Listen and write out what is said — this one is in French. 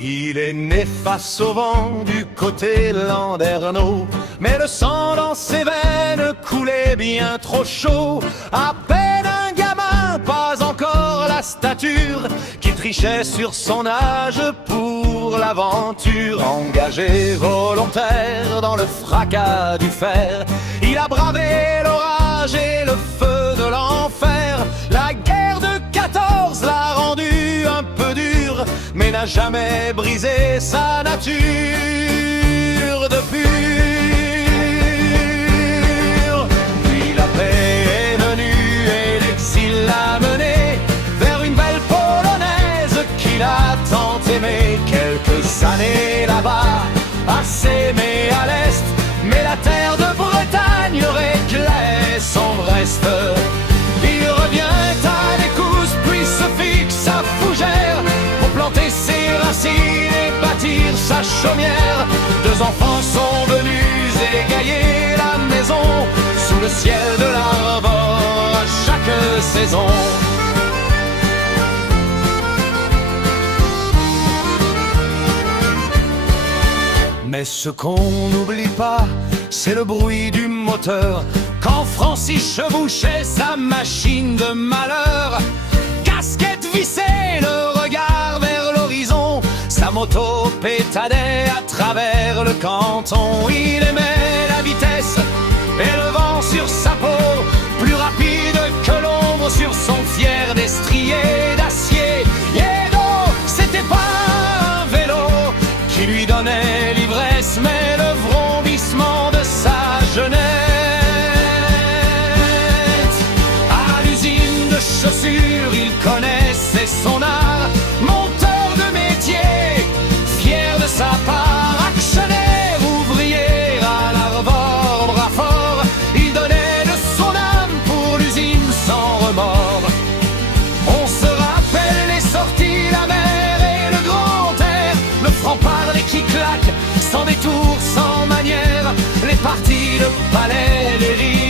Il est né face au vent du côté Landerneau, mais le sang dans ses veines coulait bien trop chaud. À peine un gamin, pas encore la stature, qui trichait sur son âge pour l'aventure. Engagé volontaire dans le fracas du fer, il a bravé l'orage et le feu de l'enfer. La guerre de 14 l'a rendu un peu dur, mais n'a jamais brisé sa nature de pur. Puis la paix est venue et l'exil l'a mené vers une belle polonaise qu'il a tant aimée. Quelques années là-bas, à s'aimer à l'est, mais la terre de Bretagne réclame son reste. Il revient à l'Écosse, puis se fixe à Fougères pour planter ses racines et bâtir sa chaumière. Deux enfants sont venus égayer la maison sous le ciel de l'Arvor à chaque saison. Mais ce qu'on n'oublie pas, c'est le bruit du moteur quand Francis chevauchait sa machine de malheur. Casquette vissée, le regard vers l'horizon, sa moto pétadait à travers le canton. Il aimait la vitesse et le vent sur sa peau, plus rapide que l'ombre sur son fier destrier d'acier. Yédo, c'était pas un vélo qui lui donnait l'ivresse, mais le vrombissement de sa jeunesse. À l'usine de chaussures, il connaissait son art, monteur de métier, fier de sa part, actionnaire, ouvrier à l'Arvor, bras fort, il donnait de son âme pour l'usine sans remords. On se rappelle les sorties, la mer et le grand air, le franc-parler qui claque, sans détour, sans manière, les parties de palais, les rires